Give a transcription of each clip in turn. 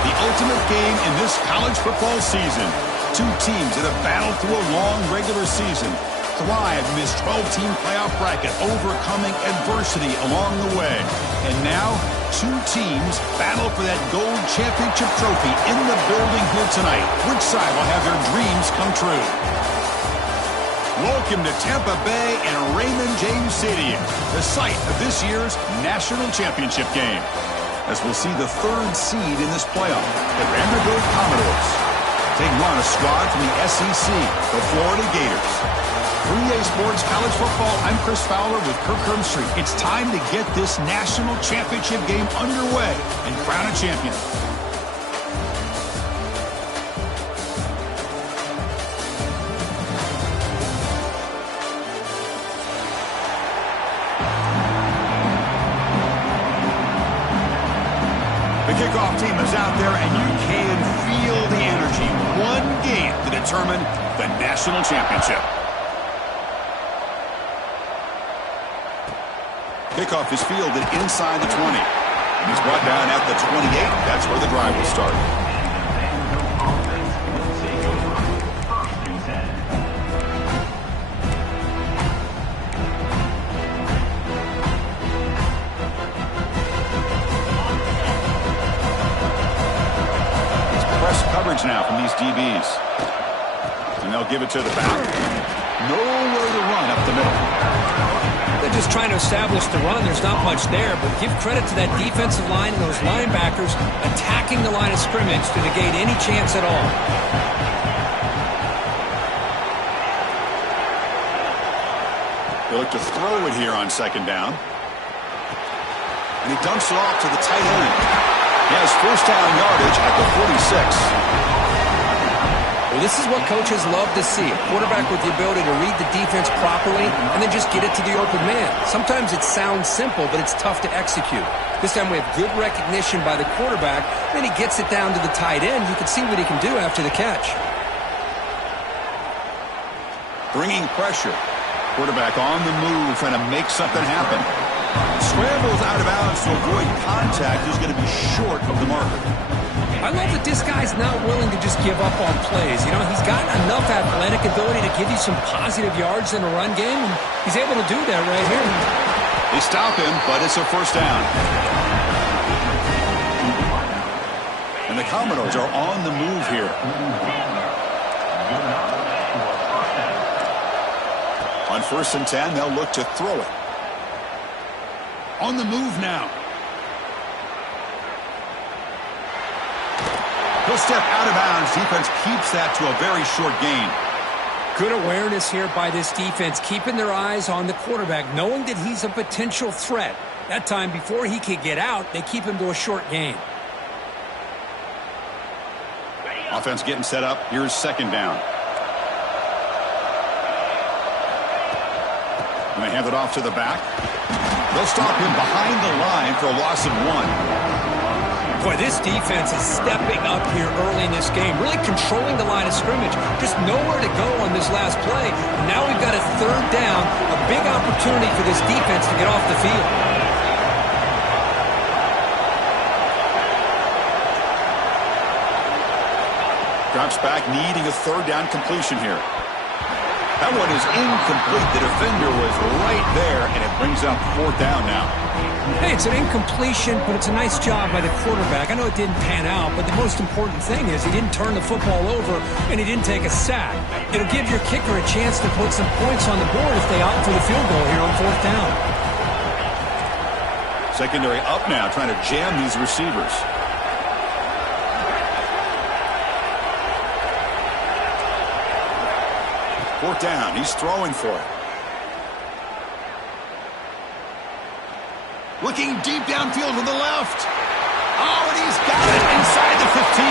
The ultimate game in this college football season. Two teams that have battled through a long regular season, thrive in this 12-team playoff bracket, overcoming adversity along the way. And now, two teams battle for that gold championship trophy in the building here tonight. Which side will have their dreams come true? Welcome to Tampa Bay and Raymond James Stadium, the site of this year's national championship game, as we'll see the third seed in this playoff, the Vanderbilt Commodores, taking on a squad from the SEC, the Florida Gators. 3A Sports College Football, I'm Chris Fowler with Kirk Herbstreit. It's time to get this national championship game underway and crown a champion. The kickoff team is out there, and you can feel the energy. One game to determine the national championship. Kickoff is fielded inside the 20. He's brought down at the 28. That's where the drive will start. Coverage now from these DBs. And they'll give it to the back. Nowhere to run up the middle. They're just trying to establish the run. There's not much there, but give credit to that defensive line and those linebackers attacking the line of scrimmage to negate any chance at all. They look to throw it here on second down. And he dumps it off to the tight end. He has first down yardage at the 46. Well, this is what coaches love to see. A quarterback with the ability to read the defense properly and then just get it to the open man. Sometimes it sounds simple, but it's tough to execute. This time we have good recognition by the quarterback. Then he gets it down to the tight end. You can see what he can do after the catch. Bringing pressure. Quarterback on the move, trying to make something happen. Scrambles out of bounds to avoid contact. He's going to be short of the marker. I love that this guy's not willing to just give up on plays. You know, he's got enough athletic ability to give you some positive yards in a run game, and he's able to do that right here. They stop him, but it's a first down. And the Commodores are on the move here. On 1st and 10, they'll look to throw it. On the move now. He'll step out of bounds. Defense keeps that to a very short gain. Good awareness here by this defense, keeping their eyes on the quarterback, knowing that he's a potential threat. That time, before he could get out, they keep him to a short gain. Offense getting set up. Here's second down. And they hand it off to the back. They'll stop him behind the line for a loss of 1. Boy, this defense is stepping up here early in this game, really controlling the line of scrimmage. Just nowhere to go on this last play. And now we've got a third down, a big opportunity for this defense to get off the field. Drops back, needing a third down completion here. That one is incomplete. The defender was right there, and it brings up fourth down now. Hey, it's an incompletion, but it's a nice job by the quarterback. I know it didn't pan out, but the most important thing is he didn't turn the football over, and he didn't take a sack. It'll give your kicker a chance to put some points on the board if they opt for the field goal here on fourth down. Secondary up now, trying to jam these receivers. Fourth down. He's throwing for it. Looking deep downfield to the left. Oh, and he's got it inside the 15.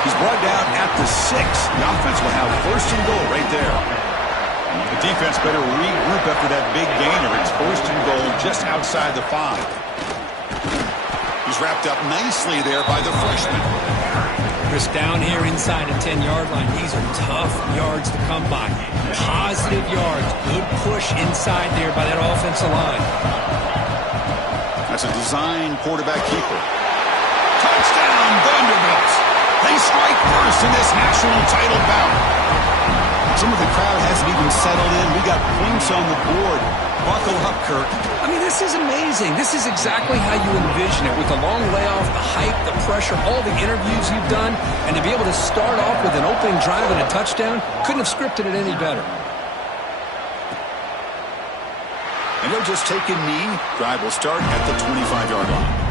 He's brought down at the 6. The offense will have first and goal right there. The defense better regroup after that big gainer. It's first and goal just outside the 5. He's wrapped up nicely there by the freshman. Chris, down here inside the 10-yard line, these are tough yards to come by. Positive yards. Good push inside there by that offensive line. That's a design quarterback keeper. Touchdown, Vandy. in this national title bout. Some of the crowd hasn't even settled in. We got points on the board. Buckle up, Kirk. I mean, this is amazing. This is exactly how you envision it, with the long layoff, the hype, the pressure, all the interviews you've done, and to be able to start off with an opening drive and a touchdown, couldn't have scripted it any better. And they'll just take a knee. Drive will start at the 25-yard line.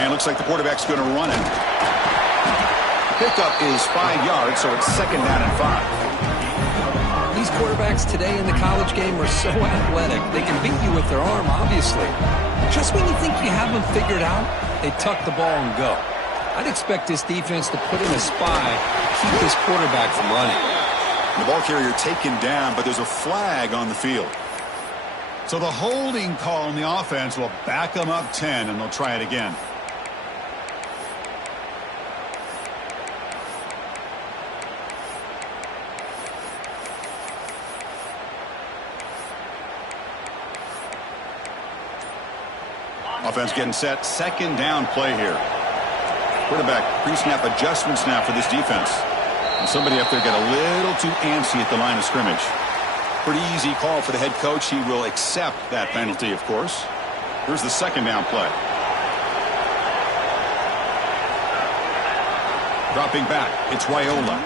And looks like the quarterback's going to run it. Pickup is 5 yards, so it's 2nd down and 5. These quarterbacks today in the college game are so athletic. They can beat you with their arm, obviously. Just when you think you have them figured out, they tuck the ball and go. I'd expect this defense to put in a spy to keep this quarterback from running. The ball carrier taken down, but there's a flag on the field. So the holding call on the offense will back them up 10, and they'll try it again. Offense getting set. 2nd down play here. Quarterback pre-snap adjustments now for this defense. And somebody up there got a little too antsy at the line of scrimmage. Pretty easy call for the head coach. He will accept that penalty, of course. Here's the 2nd down play. Dropping back. It's Raiola.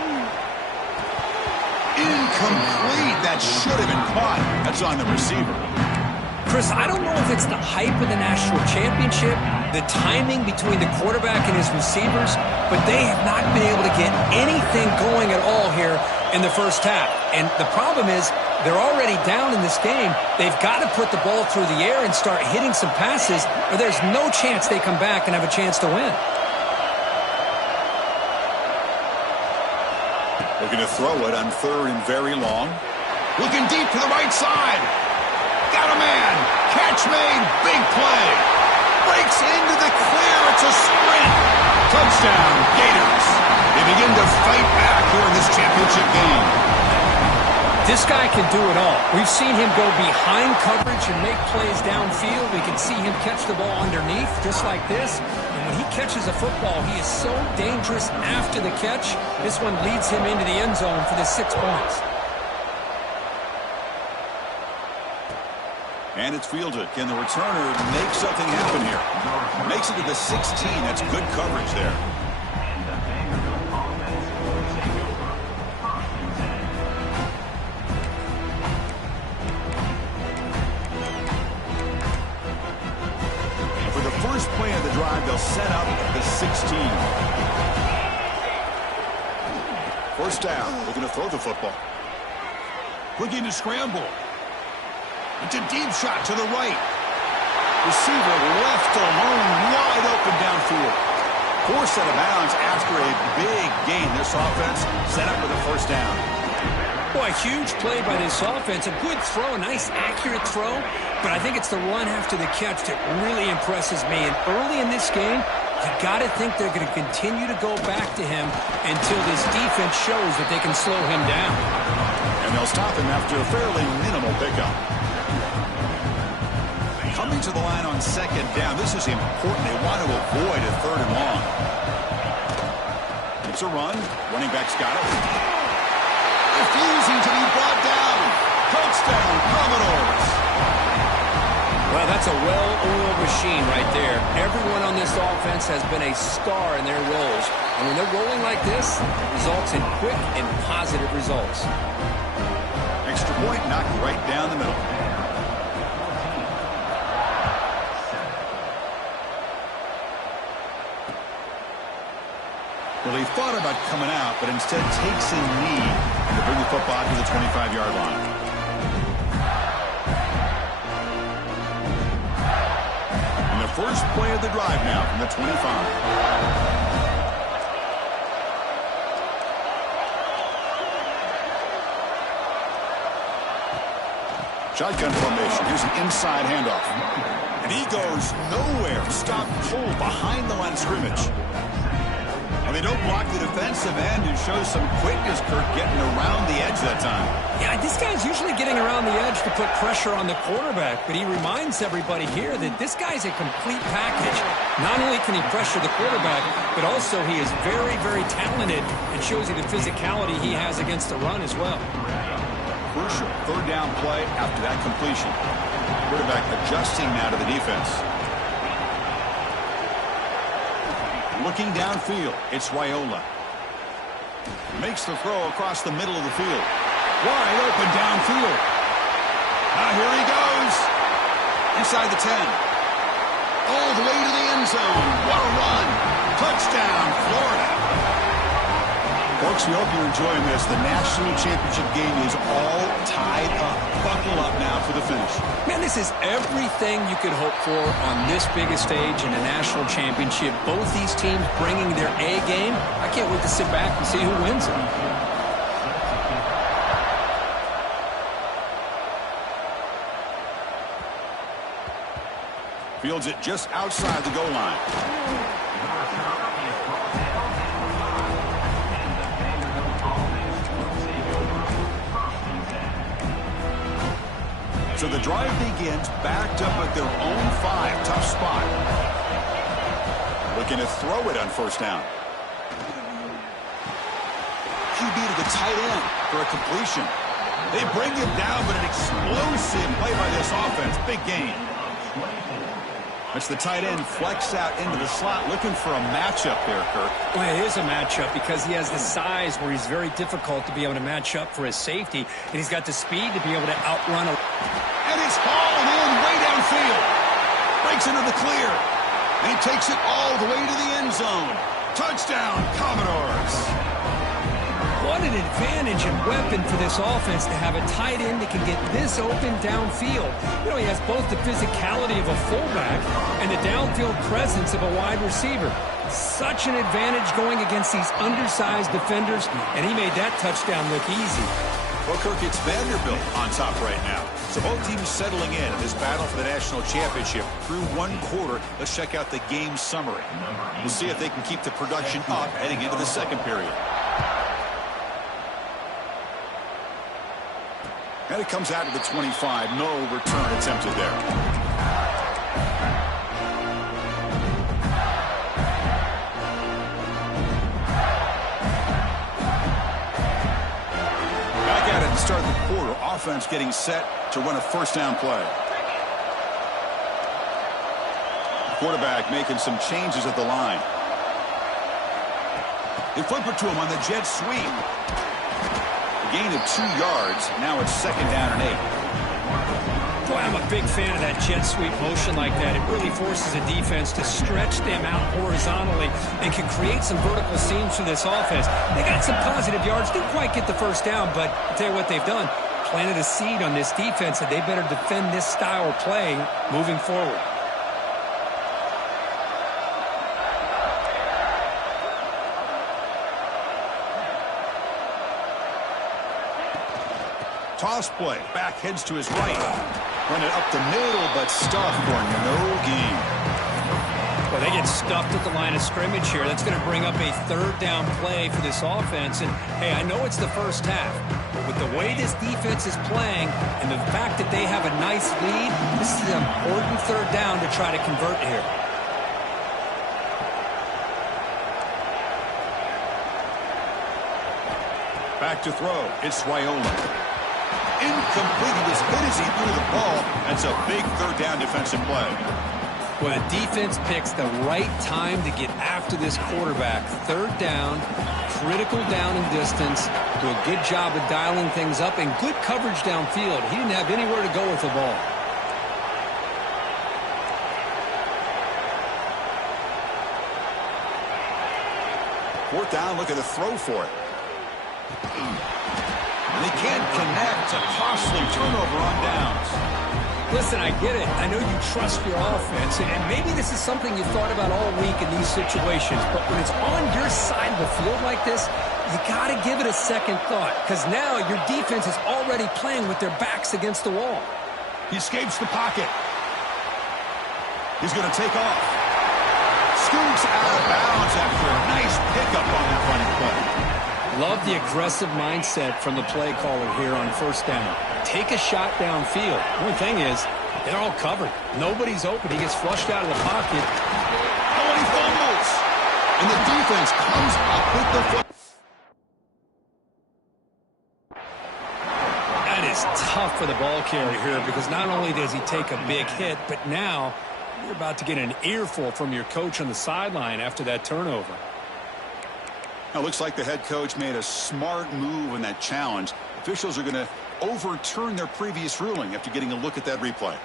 Incomplete. That should have been caught. That's on the receiver. Chris, I don't know if it's the hype of the national championship, the timing between the quarterback and his receivers, but they have not been able to get anything going at all here in the first half. And the problem is they're already down in this game. They've got to put the ball through the air and start hitting some passes, or there's no chance they come back and have a chance to win. Looking to throw it on 3rd and very long. Looking deep to the right side. Got a man. Catch made. Big play. Breaks into the clear. It's a sprint. Touchdown, Gators. They begin to fight back here in this championship game. This guy can do it all. We've seen him go behind coverage and make plays downfield. We can see him catch the ball underneath, just like this. And when he catches a football, he is so dangerous after the catch. This one leads him into the end zone for the 6 points. And it's fielded. Can the returner make something happen here? Makes it to the 16. That's good coverage there. And for the first play of the drive, they'll set up the 16. First down. Looking to throw the football. Looking to scramble. It's a deep shot to the right. Receiver left alone, wide open downfield. Forced out of bounds after a big gain. This offense set up with a first down. Boy, huge play by this offense. A good throw, a nice accurate throw. But I think it's the run after the catch that really impresses me. And early in this game, you got to think they're going to continue to go back to him until this defense shows that they can slow him down. And they'll stop him after a fairly minimal pickup. Coming to the line on 2nd down. This is important. They want to avoid a 3rd and long. It's a run. Running back's got it. Refusing to be brought down. Touchdown, Commodores. Well, that's a well-oiled machine right there. Everyone on this offense has been a star in their roles. And when they're rolling like this, it results in quick and positive results. Extra point knocked right down the middle. Well, he thought about coming out, but instead takes a knee to bring the football to the 25-yard line. And the first play of the drive now from the 25. Shotgun formation. Here's an inside handoff. And he goes nowhere. Stop cold behind the line of scrimmage. And they don't block the defensive end and show some quickness, Kirk, getting around the edge that time. Yeah, this guy's usually getting around the edge to put pressure on the quarterback, but he reminds everybody here that this guy's a complete package. Not only can he pressure the quarterback, but also he is very, very talented and shows you the physicality he has against the run as well. Crucial third down play after that completion. Quarterback adjusting now to the defense. Looking downfield, it's Raiola. Makes the throw across the middle of the field. Wide open downfield. Now here he goes. Inside the 10. All the way to the end zone. What a run. Touchdown, Florida. Folks, we hope you're enjoying this. The national championship game is all tied up. Buckle up now for the finish. Man, this is everything you could hope for on this biggest stage in a national championship. Both these teams bringing their A game. I can't wait to sit back and see who wins it. Fields it just outside the goal line. So the drive begins backed up at their own 5. Tough spot. Looking to throw it on first down. QB to the tight end for a completion. They bring him down, but an explosive play by this offense. Big gain. That's the tight end flex out into the slot, looking for a matchup there, Kirk. Well, it is a matchup because he has the size where he's very difficult to be able to match up for his safety, and he's got the speed to be able to outrun a... And it's hauled in way downfield. Breaks into the clear. And he takes it all the way to the end zone. Touchdown, Commodores. What an advantage and weapon for this offense to have a tight end that can get this open downfield. You know, he has both the physicality of a fullback and the downfield presence of a wide receiver. Such an advantage going against these undersized defenders, and he made that touchdown look easy. Well, Kirk, it's Vanderbilt on top right now. So both teams settling in this battle for the national championship through one quarter. Let's check out the game summary. We'll see if they can keep the production up heading into the second period. And it comes out to the 25. No return attempted there. Back at it to start the quarter. Offense getting set to run a first down play. Quarterback making some changes at the line. They flip it to him on the jet sweep. Gain of 2 yards. Now it's second down and 8. Boy, I'm a big fan of that jet sweep motion like that. It really forces a defense to stretch them out horizontally and can create some vertical seams for this offense. They got some positive yards. Didn't quite get the first down, but I'll tell you what they've done. Planted a seed on this defense, and they better defend this style of play moving forward. Toss play. Back heads to his right. Run it up the middle, but stuffed for no gain. Well, they get stuffed at the line of scrimmage here. That's going to bring up a third down play for this offense. And, hey, I know it's the first half, but with the way this defense is playing and the fact that they have a nice lead, this is an important third down to try to convert here. Back to throw. It's Raiola. Incomplete. He was hit as he threw the ball. That's a big third down defensive play. Well, the defense picks the right time to get after this quarterback. Third down, critical down and distance. Do a good job of dialing things up and good coverage downfield. He didn't have anywhere to go with the ball. Fourth down, look at the throw for it. They can't connect. A costly turnover on downs. Listen, I get it. I know you trust your offense, and maybe this is something you thought about all week in these situations, but when it's on your side of the field like this, you got to give it a second thought, because now your defense is already playing with their backs against the wall. He escapes the pocket. He's going to take off. Scoots out of bounds after a nice pickup on that running play. Love the aggressive mindset from the play caller here on first down. Take a shot downfield. The only thing is, they're all covered. Nobody's open. He gets flushed out of the pocket. Oh, and he fumbles. And the defense comes up with the foot. That is tough for the ball carrier here because not only does he take a big hit, but now you're about to get an earful from your coach on the sideline after that turnover. Now, it looks like the head coach made a smart move in that challenge. Officials are going to overturn their previous ruling after getting a look at that replay.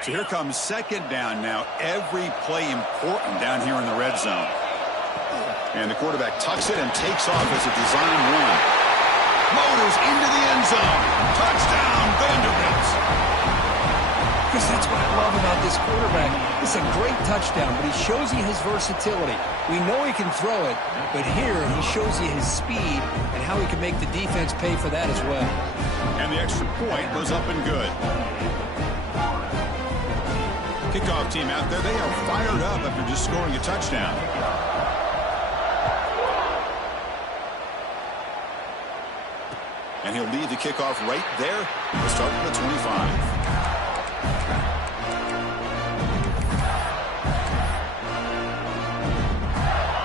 So here comes second down now. Every play important down here in the red zone. And the quarterback tucks it and takes off as a design run. Motors into the end zone. Touchdown, Vanderbilt. Chris, that's what I love about this quarterback. It's a great touchdown, but he shows you his versatility. We know he can throw it, but here he shows you his speed and how he can make the defense pay for that as well. And the extra point was up and good. Kickoff team out there, they are fired up after just scoring a touchdown. And he'll lead the kickoff right there. We'll start with the 25.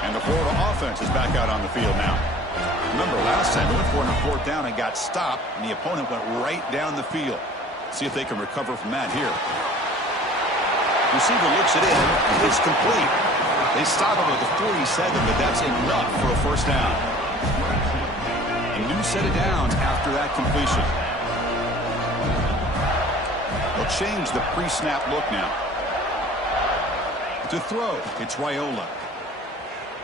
And the Florida offense is back out on the field now. Remember, last time they went for it on fourth down and got stopped, and the opponent went right down the field. See if they can recover from that here. Receiver looks it in. It's complete. They stop him at the 47, but that's enough for a first down. A new set of downs after that completion. They'll change the pre-snap look now. To throw, it's Raiola.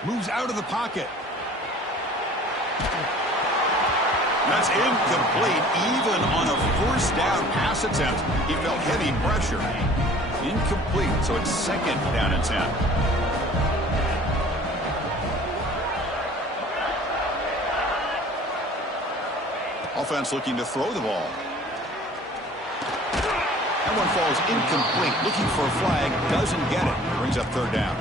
Moves out of the pocket. That's incomplete. Even on a first down pass attempt, he felt heavy pressure. Incomplete, so it's second down and 10. Offense looking to throw the ball. That one falls incomplete. Looking for a flag, doesn't get it. Brings up third down.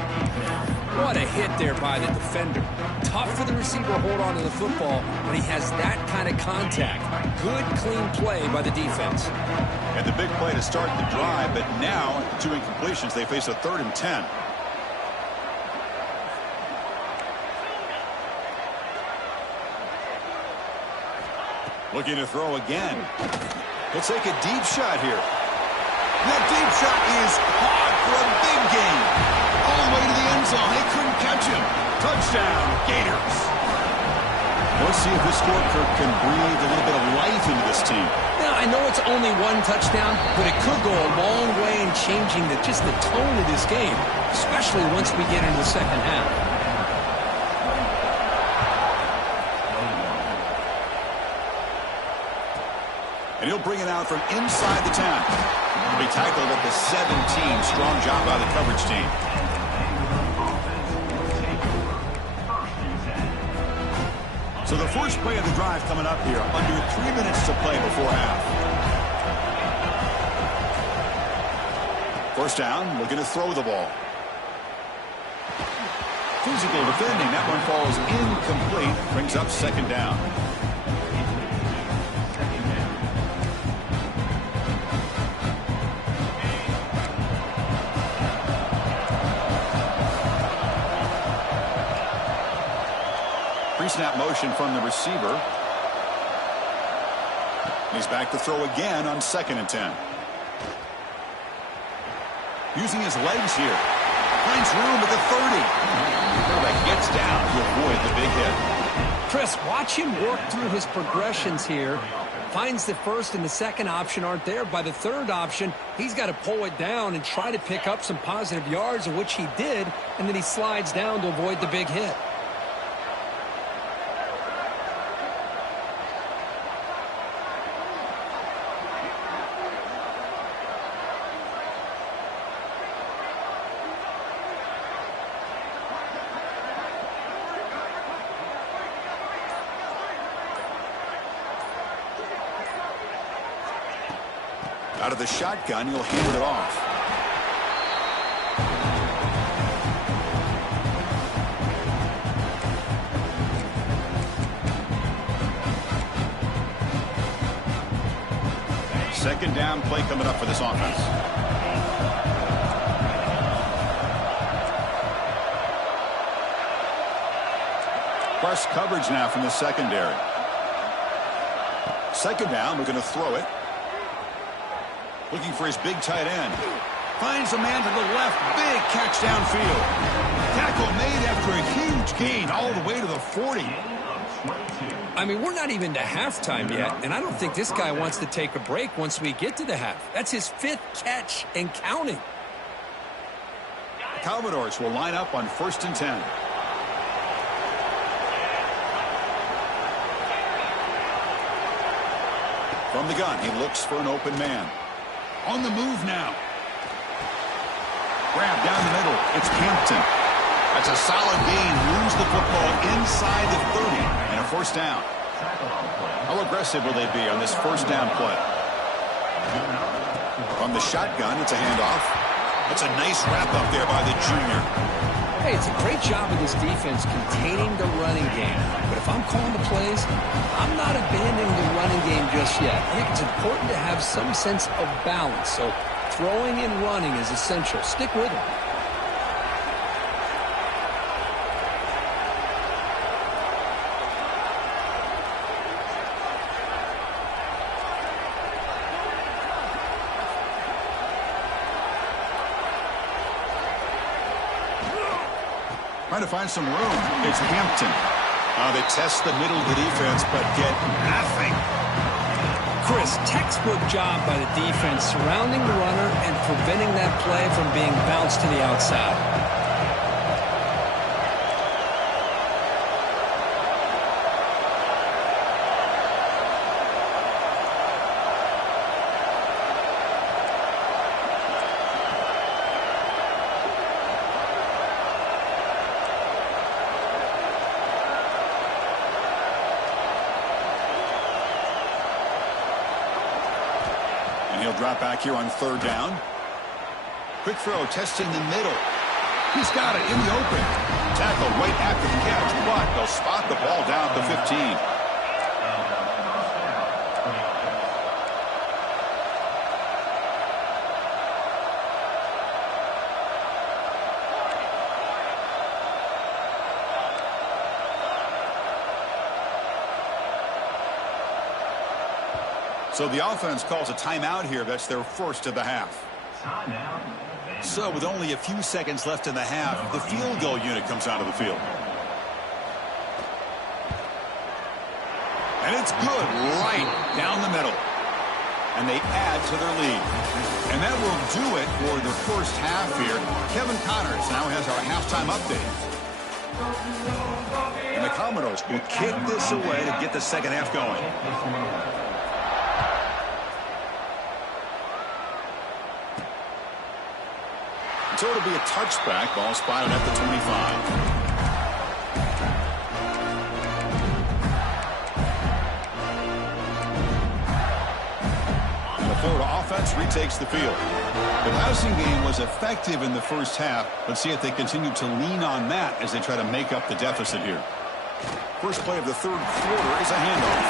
What a hit there by the defender. Tough for the receiver to hold on to the football, but he has that kind of contact. Good, clean play by the defense. And the big play to start the drive, but now, two incompletions, they face a 3rd and 10. Looking to throw again. He'll take a deep shot here. That deep shot is caught for a big gain. All the way to the end zone. They couldn't catch him. Touchdown, Gators. Let's see if this score can breathe a little bit of life into this team. Now, I know it's only one touchdown, but it could go a long way in changing just the tone of this game, especially once we get into the second half. And he'll bring it out from inside the 10. He'll be tackled at the 17. Strong job by the coverage team. So the first play of the drive coming up here. Under 3 minutes to play before half. First down, looking to throw the ball. Physical defending. That one falls incomplete. Brings up second down. Pre-snap motion from the receiver. He's back to throw again on 2nd and 10. Using his legs here. Finds room at the 30. Quarterback gets down to avoid the big hit. Chris, watch him work through his progressions here. Finds the first and the second option aren't there. By the third option, he's got to pull it down and try to pick up some positive yards, of which he did, and then he slides down to avoid the big hit. Out of the shotgun, he'll hand it off. Second down play coming up for this offense. Press coverage now from the secondary. Second down, we're going to throw it. Looking for his big tight end. Finds a man to the left. Big catch downfield. Tackle made after a huge gain all the way to the 40. I mean, we're not even to halftime yet, and I don't think this guy wants to take a break once we get to the half. That's his 5th catch and counting. The Commodores will line up on 1st and 10. From the gun, he looks for an open man. On the move now. Grab down the middle. It's Hampton. That's a solid gain. Lose the football inside the 30 and a 1st down. How aggressive will they be on this 1st down play? From the shotgun, it's a handoff. That's a nice wrap up there by the junior. Hey, it's a great job of this defense containing the running game. But if I'm calling the plays, I'm not abandoning the running game just yet. I think it's important to have some sense of balance. So throwing and running is essential. Stick with it. Trying to find some room. It's Hampton. They test the middle of the defense, but get nothing. Chris, textbook job by the defense surrounding the runner and preventing that play from being bounced to the outside. He'll drop back here on 3rd down. Quick throw, testing the middle. He's got it in the open. Tackle right after the catch, but they'll spot the ball down to 15. So the offense calls a timeout here. That's their 1st of the half. So with only a few seconds left in the half, the field goal unit comes out of the field. And it's good right down the middle. And they add to their lead. And that will do it for the 1st half here. Kevin Connors now has our halftime update. And the Commodores will kick this away to get the 2nd half going. So it'll be a touchback. Ball spotted at the 25. The Florida offense retakes the field. The passing game was effective in the 1st half. Let's see if they continue to lean on that as they try to make up the deficit here. First play of the 3rd quarter is a handoff.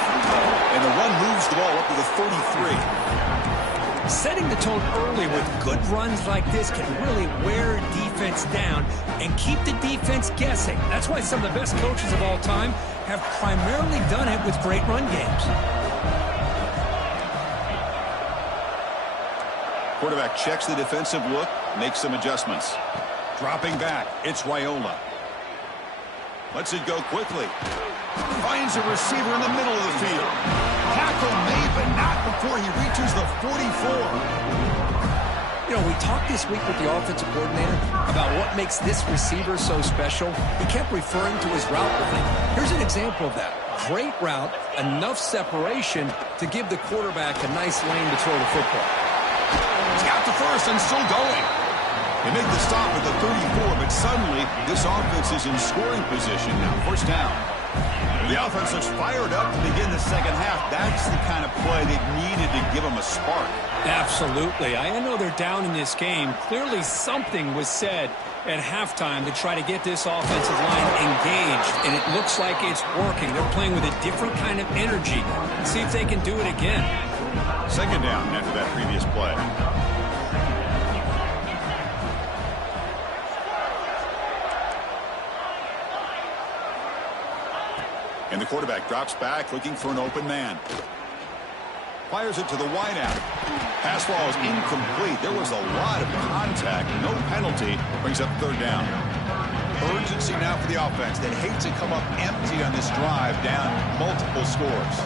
And the run moves the ball up to the 33. Setting the tone early with good runs like this can really wear defense down and keep the defense guessing. That's why some of the best coaches of all time have primarily done it with great run games. Quarterback checks the defensive look, makes some adjustments. Dropping back, it's Raiola. Lets it go quickly. Finds a receiver in the middle of the field. Tackle made, but not before he reaches the 44. You know, we talked this week with the offensive coordinator about what makes this receiver so special. He kept referring to his route running. Here's an example of that. Great route, enough separation to give the quarterback a nice lane to throw the football. He's got the first and still going. They make the stop at the 34, but suddenly this offense is in scoring position now. 1st down. The offense looks fired up to begin the second half. That's the kind of play they needed to give them a spark. Absolutely. I know they're down in this game. Clearly something was said at halftime to try to get this offensive line engaged, and it looks like it's working. They're playing with a different kind of energy. Let's see if they can do it again. Second down after that previous play. And the quarterback drops back looking for an open man. Fires it to the wideout. Pass ball is incomplete. There was a lot of contact. No penalty. Brings up third down. Urgency now for the offense. They'd hate to come up empty on this drive, down multiple scores.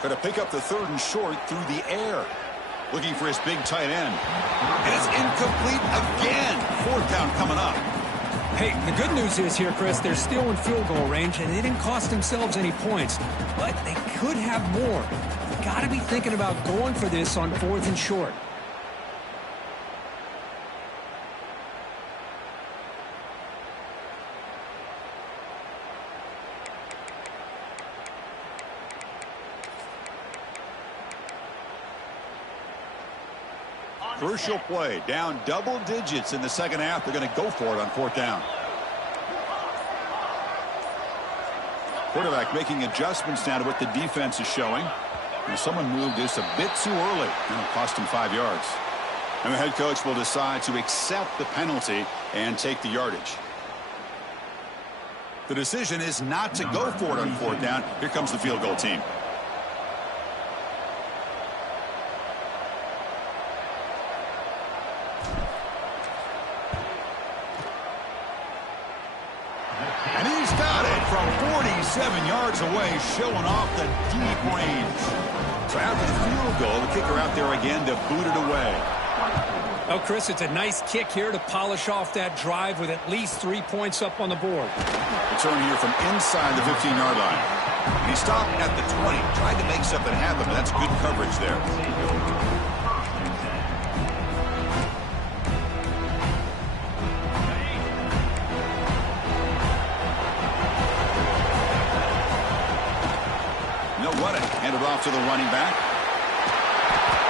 Going to pick up the third and short through the air. Looking for his big tight end. And it's incomplete again. Fourth down coming up. Hey, the good news is here, Chris, they're still in field goal range, and they didn't cost themselves any points. But they could have more. You've got to be thinking about going for this on fourth and short. Crucial play, down double digits in the second half. They're going to go for it on fourth down. Quarterback making adjustments now to what the defense is showing. And someone moved this a bit too early, and it cost him 5 yards. And the head coach will decide to accept the penalty and take the yardage. The decision is not to go for it on fourth down. Here comes the field goal team. And he's got it from 47 yards away, showing off the deep range. So after the field goal, the kicker out there again to boot it away. Oh, Chris, it's a nice kick here to polish off that drive with at least 3 points up on the board. Return here from inside the 15-yard line. And he stopped at the 20, tried to make something happen, but that's good coverage there. Handed off to the running back.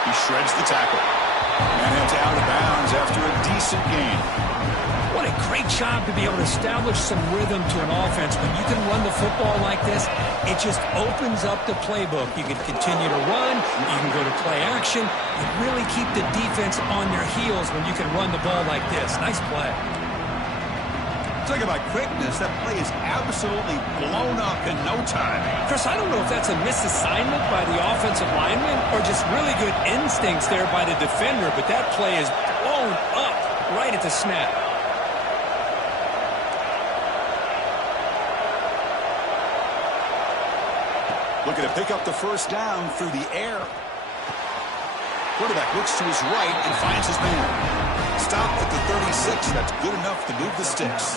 He shreds the tackle. And heads out of bounds after a decent gain. What a great job to be able to establish some rhythm to an offense. When you can run the football like this, it just opens up the playbook. You can continue to run. You can go to play action. You really keep the defense on their heels when you can run the ball like this. Nice play. Talk about quickness. That play is absolutely blown up in no time. Chris, I don't know if that's a misassignment by the offensive lineman or just really good instincts there by the defender, but that play is blown up right at the snap. Looking to pick up the first down through the air. Quarterback looks to his right and finds his man. Stop at the 36. That's good enough to move the sticks.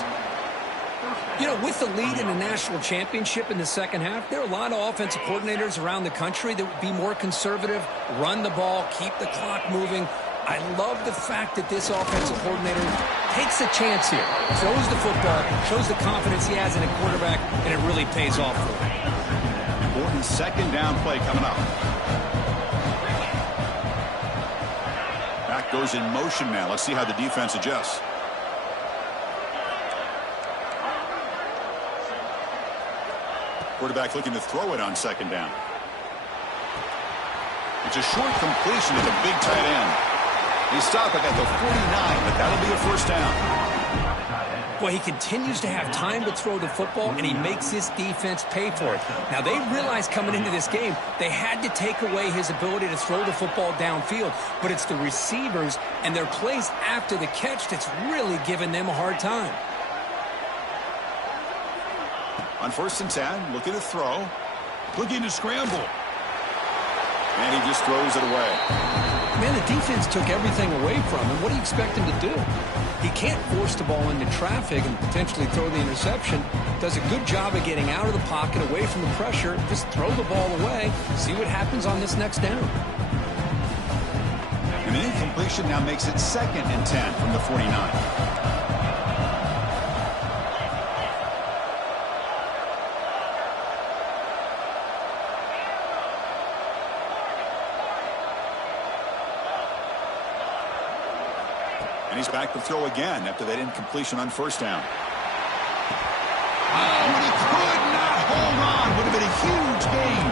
You know, with the lead in the national championship in the second half, there are a lot of offensive coordinators around the country that would be more conservative, run the ball, keep the clock moving. I love the fact that this offensive coordinator takes a chance here, throws the football, shows the confidence he has in a quarterback, and it really pays off for him. Important second down play coming up. Back goes in motion now. Let's see how the defense adjusts. Quarterback looking to throw it on second down. It's a short completion to the big tight end. He's stopping at the 49, but that'll be a first down. Well, he continues to have time to throw the football, and he makes his defense pay for it. Now, they realized coming into this game, they had to take away his ability to throw the football downfield, but it's the receivers and their plays after the catch that's really giving them a hard time. On first and 10, looking to throw. Looking to scramble. And he just throws it away. Man, the defense took everything away from him. What do you expect him to do? He can't force the ball into traffic and potentially throw the interception. Does a good job of getting out of the pocket, away from the pressure. Just throw the ball away. See what happens on this next down. And the incompletion now makes it 2nd and 10 from the 49. And he's back to throw again after that incompletion on 1st down. Oh, and he could not hold on. Would have been a huge gain.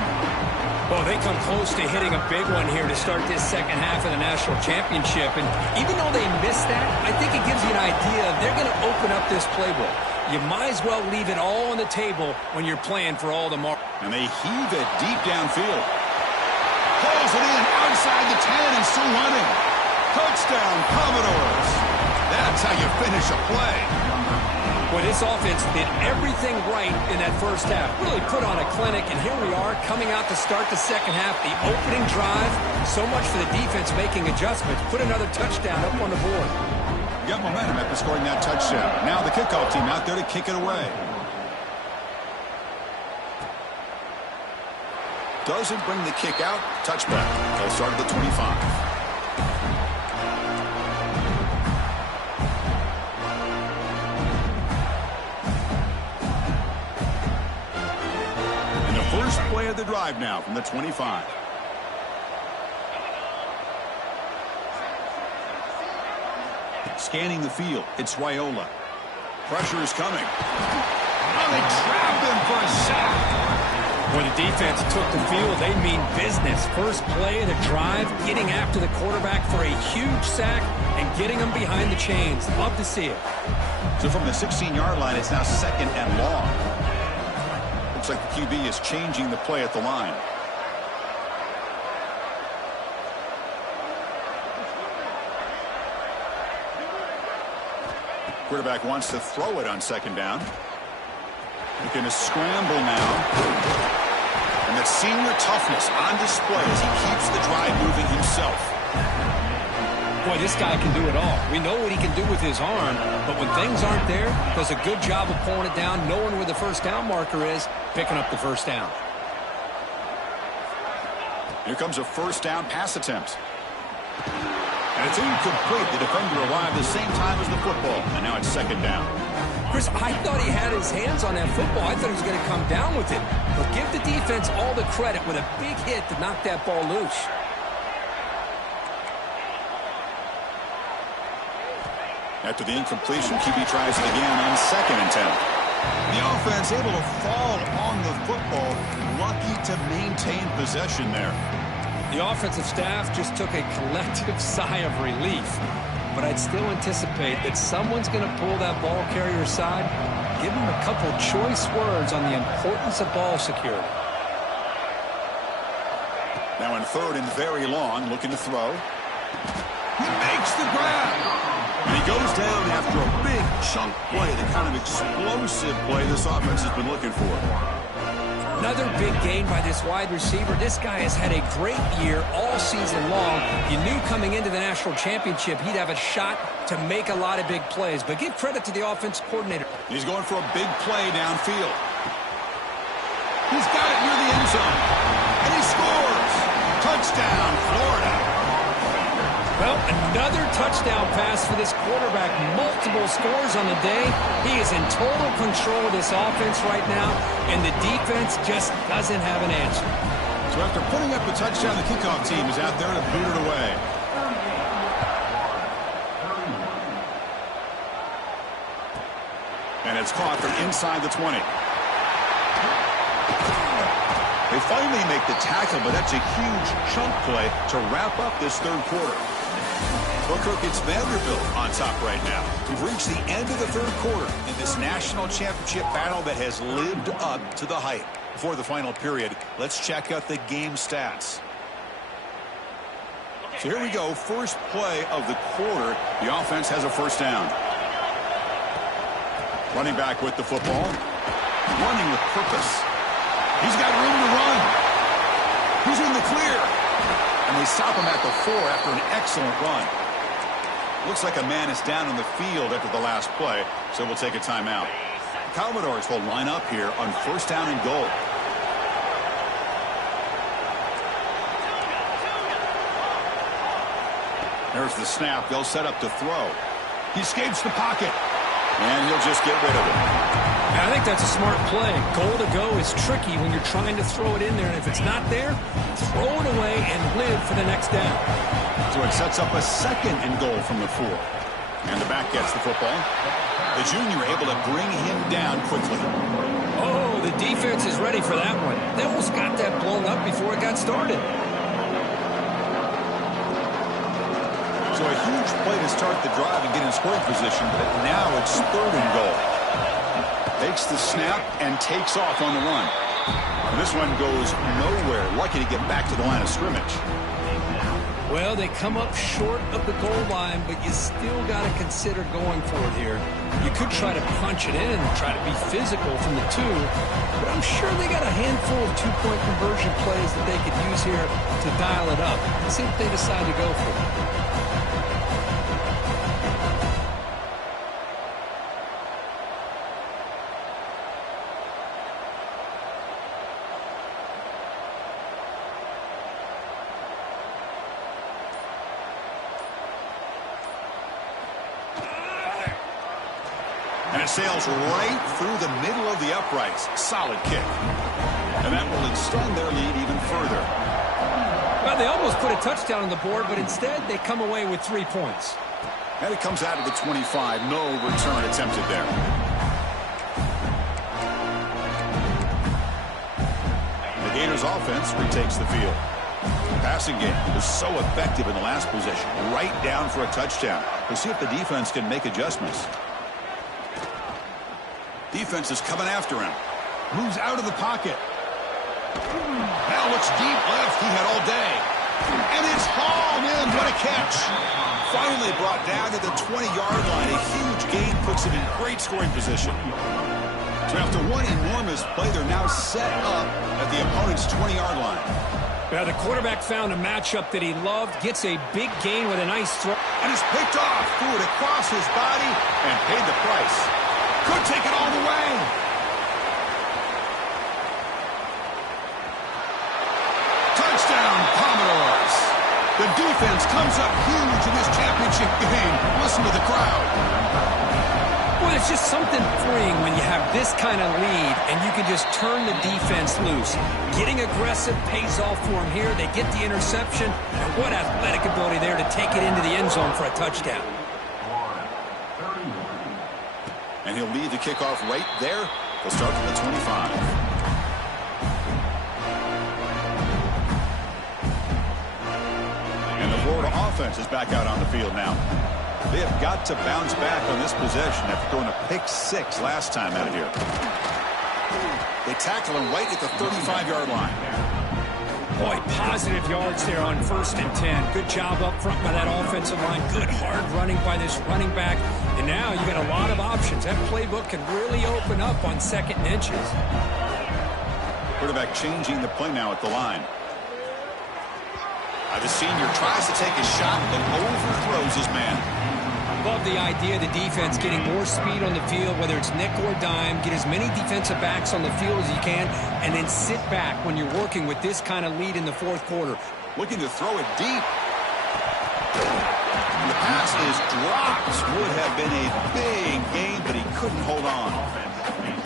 Well, they come close to hitting a big one here to start this second half of the national championship. And even though they missed that, I think it gives you an idea they're going to open up this playbook. You might as well leave it all on the table when you're playing for all the mark. And they heave it deep downfield. Pulls it in outside the 10 and still running. Touchdown, Commodores. That's how you finish a play. Well, this offense did everything right in that first half. Really put on a clinic, and here we are coming out to start the second half. The opening drive, so much for the defense making adjustments. Put another touchdown up on the board. Got momentum after scoring that touchdown. Now the kickoff team out there to kick it away. Doesn't bring the kick out. Touchback. They'll start at the 25. First play of the drive now from the 25. Scanning the field, it's Raiola. Pressure is coming. Oh, they trapped him for a sack. When the defense took the field, they mean business. First play of the drive, getting after the quarterback for a huge sack and getting him behind the chains. Love to see it. So from the 16-yard line, it's now 2nd and long. Looks like the QB is changing the play at the line. Quarterback wants to throw it on 2nd down. Looking to scramble now. And that senior toughness on display as he keeps the drive moving himself. Boy, this guy can do it all. We know what he can do with his arm, but when things aren't there, does a good job of pulling it down, knowing where the first down marker is, picking up the first down. Here comes a 1st down pass attempt. And it's incomplete. The defender arrived the same time as the football, and now it's 2nd down. Chris, I thought he had his hands on that football. I thought he was going to come down with it. But give the defense all the credit with a big hit to knock that ball loose. After the incompletion, QB tries it again on 2nd and 10. The offense able to fall on the football, lucky to maintain possession there. The offensive staff just took a collective sigh of relief, but I'd still anticipate that someone's going to pull that ball carrier aside, give him a couple choice words on the importance of ball security. Now in 3rd and very long, looking to throw. He makes the grab. And he goes down after a big chunk play, the kind of explosive play this offense has been looking for. Another big gain by this wide receiver. This guy has had a great year all season long. You knew coming into the national championship he'd have a shot to make a lot of big plays. But give credit to the offensive coordinator. He's going for a big play downfield. He's got it near the end zone. And he scores. Touchdown, Florida. Well, another touchdown pass for this quarterback. Multiple scores on the day. He is in total control of this offense right now, and the defense just doesn't have an answer. So after putting up the touchdown, the kickoff team is out there to boot it away. And it's caught from inside the 20. They finally make the tackle, but that's a huge chunk play to wrap up this 3rd quarter. Well, Cook, it's Vanderbilt on top right now. We've reached the end of the 3rd quarter in this national championship battle that has lived up to the hype. Before the final period, let's check out the game stats. So here we go. First play of the quarter. The offense has a 1st down. Running back with the football. Running with purpose. He's got room to run. He's in the clear. And they stop him at the 4 after an excellent run. Looks like a man is down on the field after the last play, so we'll take a timeout. The Commodores will line up here on 1st down and goal. There's the snap. They'll set up to throw. He escapes the pocket, and he'll just get rid of it. I think that's a smart play. Goal to go is tricky when you're trying to throw it in there, and if it's not there, throw it away and live for the next down. So it sets up a 2nd and goal from the 4. And the back gets the football. The junior able to bring him down quickly. Oh, the defense is ready for that one. They almost got that blown up before it got started. So a huge play to start the drive and get in scoring position, but now it's 3rd and goal. Takes the snap and takes off on the run. And this one goes nowhere. Lucky to get back to the line of scrimmage. Well, they come up short of the goal line, but you still got to consider going for it here. You could try to punch it in and try to be physical from the 2, but I'm sure they got a handful of 2-point conversion plays that they could use here to dial it up. Let's see if they decide to go for it. And it sails right through the middle of the uprights. Solid kick. And that will extend their lead even further. Well, they almost put a touchdown on the board, but instead they come away with 3 points. And it comes out of the 25. No return attempted there. The Gators offense retakes the field. The passing game was so effective in the last possession. Right down for a touchdown. We'll see if the defense can make adjustments. Defense is coming after him. Moves out of the pocket. Now looks deep left. He had all day. And it's hauled in. What a catch. Finally brought down to the 20-yard line. A huge gain puts him in great scoring position. So after one enormous play, they're now set up at the opponent's 20-yard line. Well, the quarterback found a matchup that he loved, gets a big gain with a nice throw. And is picked off. Threw it across his body and paid the price. Could take it all the way. Touchdown, Commodores. The defense comes up huge in this championship game. Listen to the crowd. Well, it's just something freeing when you have this kind of lead and you can just turn the defense loose. Getting aggressive pays off for them here. They get the interception, and what athletic ability there to take it into the end zone for a touchdown. And he'll lead the kickoff right there. They'll start from the 25. And the Florida offense is back out on the field now. They have got to bounce back on this possession after throwing a pick 6 last time out of here. They tackle him right at the 35-yard line. Boy, positive yards there on 1st and 10. Good job up front by that offensive line. Good hard running by this running back. And now you got a lot of options. That playbook can really open up on 2nd and inches. Quarterback changing the play now at the line. The senior tries to take a shot but overthrows his man. Love the idea of the defense getting more speed on the field, whether it's nickel or dime. Get as many defensive backs on the field as you can, and then sit back when you're working with this kind of lead in the 4th quarter. Looking to throw it deep. The pass is dropped. Would have been a big gain, but he couldn't hold on.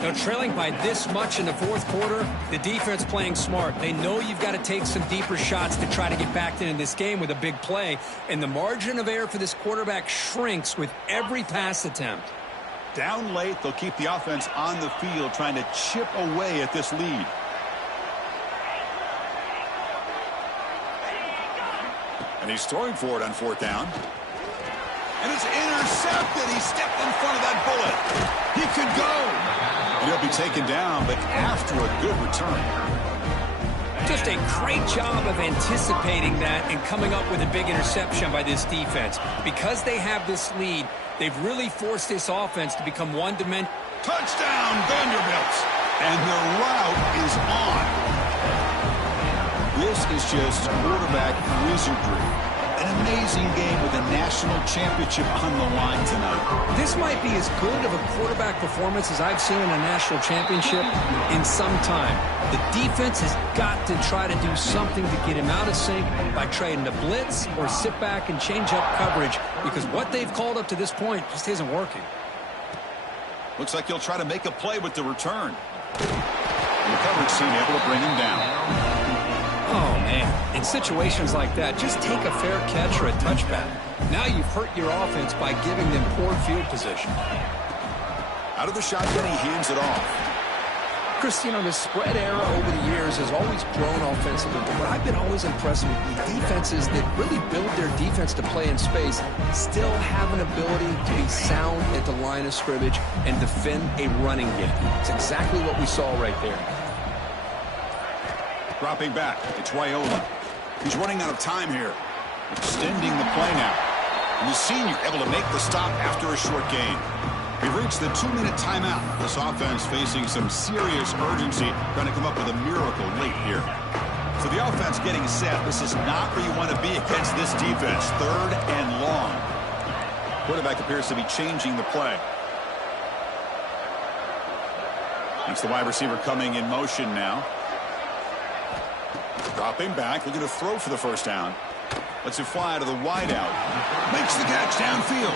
Now, trailing by this much in the 4th quarter, the defense playing smart. They know you've got to take some deeper shots to try to get back into this game with a big play. And the margin of error for this quarterback shrinks with every pass attempt. Down late, they'll keep the offense on the field trying to chip away at this lead. And he's throwing for it on 4th down. And it's intercepted. He stepped in front of that bullet. He could go. And he'll be taken down, but after a good return. Just a great job of anticipating that and coming up with a big interception by this defense. Because they have this lead, they've really forced this offense to become one-dimensional. Touchdown, Vanderbilt. And the route is on. This is just quarterback wizardry. An amazing game with a national championship on the line tonight. This might be as good of a quarterback performance as I've seen in a national championship in some time. The defense has got to try to do something to get him out of sync by trading to blitz or sit back and change up coverage, because what they've called up to this point just isn't working. Looks like he'll try to make a play with the return. And the coverage team able to bring him down. Oh, man. In situations like that, just take a fair catch or a touchback. Now you've hurt your offense by giving them poor field position. Out of the shotgun, he hands it off. Chris, the spread era over the years has always grown offensively, but I've been always impressed with the defenses that really build their defense to play in space, still have an ability to be sound at the line of scrimmage and defend a running game. It's exactly what we saw right there. Dropping back, it's Raiola. He's running out of time here. Extending the play now. And the senior able to make the stop after a short gain. We've reached the 2-minute timeout. This offense facing some serious urgency, trying to come up with a miracle late here. So the offense getting set. This is not where you want to be against this defense. 3rd and long. Quarterback appears to be changing the play. It's the wide receiver coming in motion now. Dropping back, looking to throw for the first down. Lets it fly to the wideout. Makes the catch downfield.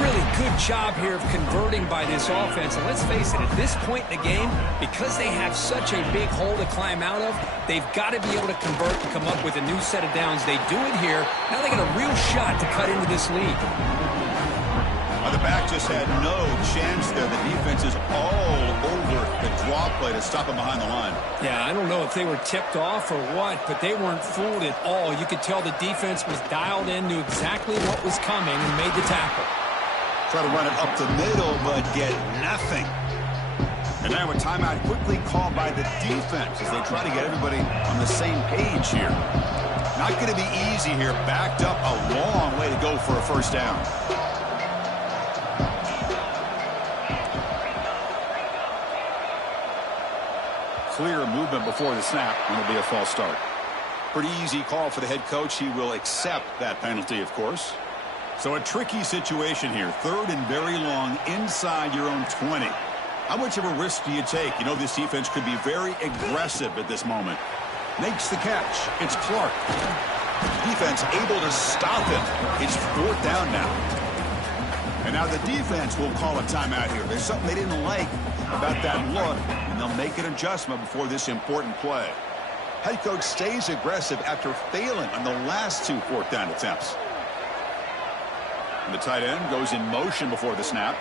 Really good job here of converting by this offense. And let's face it, at this point in the game, because they have such a big hole to climb out of, they've got to be able to convert and come up with a new set of downs. They do it here. Now they got a real shot to cut into this lead. The back just had no chance there. The defense is all over the draw play to stop him behind the line. Yeah, I don't know if they were tipped off or what, but they weren't fooled at all. You could tell the defense was dialed in, knew exactly what was coming, and made the tackle. Try to run it up the middle, but get nothing. And now a timeout quickly called by the defense as they try to get everybody on the same page here. Not going to be easy here. Backed up a long way to go for a first down. Clear movement before the snap, and it'll be a false start. Pretty easy call for the head coach. He will accept that penalty, of course. So a tricky situation here. 3rd and very long inside your own 20. How much of a risk do you take? You know this defense could be very aggressive at this moment. Makes the catch. It's Clark. Defense able to stop him. It's 4th down now. And now the defense will call a timeout here. There's something they didn't like about that look, and they'll make an adjustment before this important play. Head coach stays aggressive after failing on the last 2 4th down attempts. And the tight end goes in motion before the snap.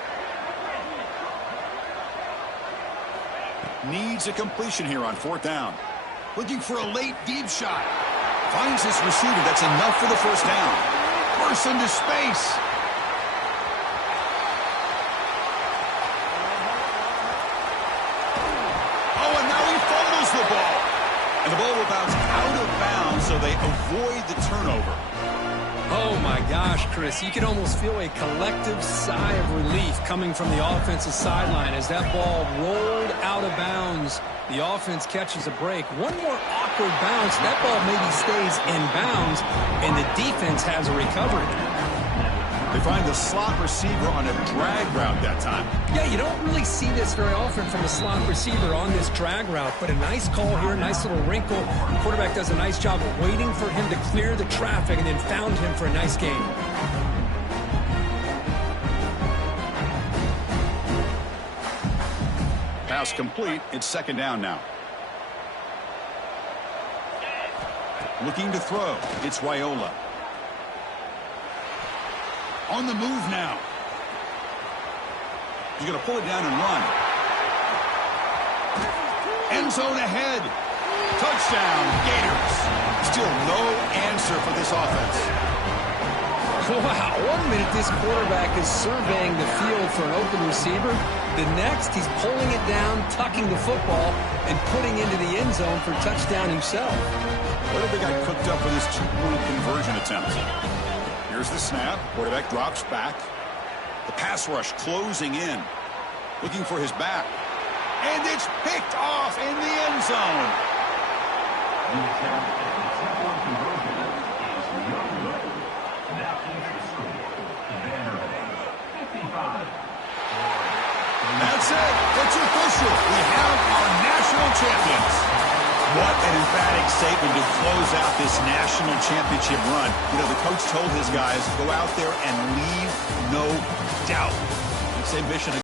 Needs a completion here on 4th down. Looking for a late deep shot. Finds his receiver. That's enough for the first down. Bursts into space. The ball. And the ball will bounce out of bounds, so they avoid the turnover. Oh, my gosh, Chris. You can almost feel a collective sigh of relief coming from the offensive sideline as that ball rolled out of bounds. The offense catches a break. One more awkward bounce. That ball maybe stays in bounds, and the defense has a recovery. They find the slot receiver on a drag route that time. Yeah, you don't really see this very often from a slot receiver on this drag route, but a nice call here, nice little wrinkle. The quarterback does a nice job of waiting for him to clear the traffic and then found him for a nice gain. Pass complete. It's 2nd down now. Looking to throw. It's Raiola. On the move now. He's going to pull it down and run. End zone ahead. Touchdown, Gators. Still no answer for this offense. Wow, 1 minute this quarterback is surveying the field for an open receiver. The next, he's pulling it down, tucking the football, and putting into the end zone for touchdown himself. What have they got cooked up for this 2-point conversion attempt? Here's the snap. Quarterback drops back. The pass rush closing in. Looking for his back. And it's picked off in the end zone. That's it. It's official. We have our national champions. What an emphatic statement to close out this national championship run. You know, the coach told his guys, go out there and leave no doubt. It's a mission